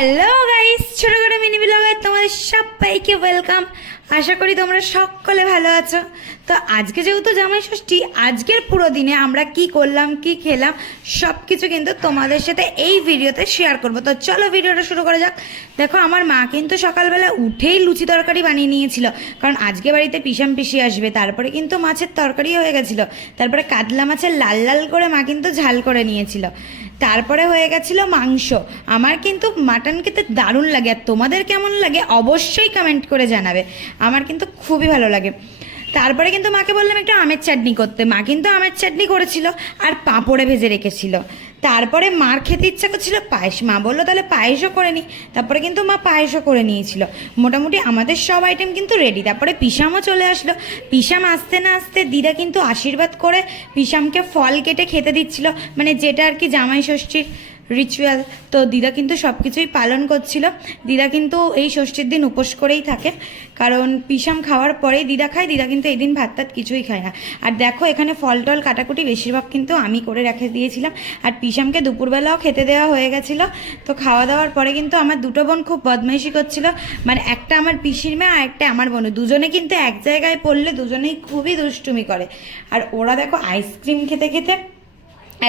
Hello guys ছোট করে mini blogger তোমাদের সবাইকে ওয়েলকাম আশা করি তোমরা সকলে ভালো আছো। তো আজকে যেহেতু জামাই ষষ্ঠী, আজকের পুরো দিনে আমরা কি করলাম, কি খেলাম সব কিছু কিন্তু তোমাদের সাথে এই ভিডিওতে শেয়ার করব। তো চলো ভিডিওটা শুরু করা যাক। দেখো, আমার মা কিন্তু সকালবেলা উঠেই লুচি তরকারি বানিয়ে নিয়েছিল। কারণ আজকে বাড়িতে পিসাম পিসি আসবে, তারপরে কিন্তু মাছের তরকারি হয়ে গেছিল। তারপরে কাতলা মাছের লাল লাল করে মা কিন্তু ঝাল করে নিয়েছিল। তারপরে হয়ে গেছিল মাংস। আমার কিন্তু মাটন খেতে দারুণ লাগে। আর তোমাদের কেমন লাগে অবশ্যই কমেন্ট করে জানাবে। আমার কিন্তু খুবই ভালো লাগে। তারপরে কিন্তু মাকে বললাম একটু আমের চাটনি করতে। মা কিন্তু আমের চাটনি করেছিল আর পাঁপড়ে ভেজে রেখেছিল। তারপরে মার খেতে ইচ্ছা করছিল পায়েস। মা বলল, তাহলে পায়েসও করে নি। তারপরে কিন্তু মা পায়েসও করে নিয়েছিল। মোটামুটি আমাদের সব আইটেম কিন্তু রেডি তারপরে পিসামও চলে আসলো। পিসাম আসতে না আসতে দিদা কিন্তু আশীর্বাদ করে পিসামকে ফল কেটে খেতে দিচ্ছিল। মানে যেটা আর কি জামাই ষষ্ঠীর রিচুয়াল তো দিদা কিন্তু সব কিছুই পালন করছিল। দিদা কিন্তু এই ষষ্ঠীর দিন উপোস করেই থাকে। কারণ পিসাম খাওয়ার পরেই দিদা খায়, দিদা কিন্তু এই দিন ভাত টাত কিছুই খায় না। আর দেখো, এখানে ফল টল কাটাকুটি বেশিরভাগ কিন্তু আমি করে রেখে দিয়েছিলাম। আর পিসামকে দুপুরবেলাও খেতে দেওয়া হয়ে গেছিল। তো খাওয়া দাওয়ার পরে কিন্তু আমার দুটো বোন খুব বদমাইশি করছিল। মানে একটা আমার পিসির মেয়ে আর একটা আমার বোন দুজনে কিন্তু এক জায়গায় পড়লে দুজনেই খুবই দুষ্টুমি করে। আর ওরা দেখো আইসক্রিম খেতে খেতে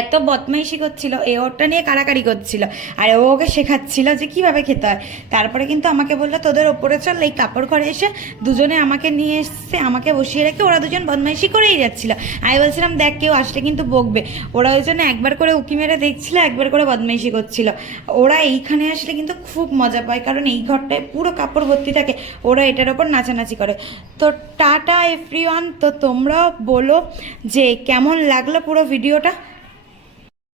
এত বদমাইশি করছিল, এ ওরটা নিয়ে কাড়াকাড়ি করছিল, আর ও ওকে শেখাচ্ছিল যে কীভাবে খেতে হয়। তারপরে কিন্তু আমাকে বলল, তোদের ওপরে চল, এই কাপড় ঘরে এসে দুজনে আমাকে নিয়ে এসছে, আমাকে বসিয়ে রেখে ওরা দুজন বদমাইশি করেই যাচ্ছিল। আমি বলছিলাম, দেখ, কেউ আসলে কিন্তু বকবে। ওরা ওই জন্য একবার করে উকি মেরে দেখছিল, একবার করে বদমাইশি করছিল। ওরা এইখানে আসলে কিন্তু খুব মজা পায়, কারণ এই ঘরটায় পুরো কাপড় ভর্তি থাকে, ওরা এটার ওপর নাচানাচি করে। তো টাটা এভরিওয়ান তো তোমরাও বলো যে কেমন লাগল পুরো ভিডিওটা?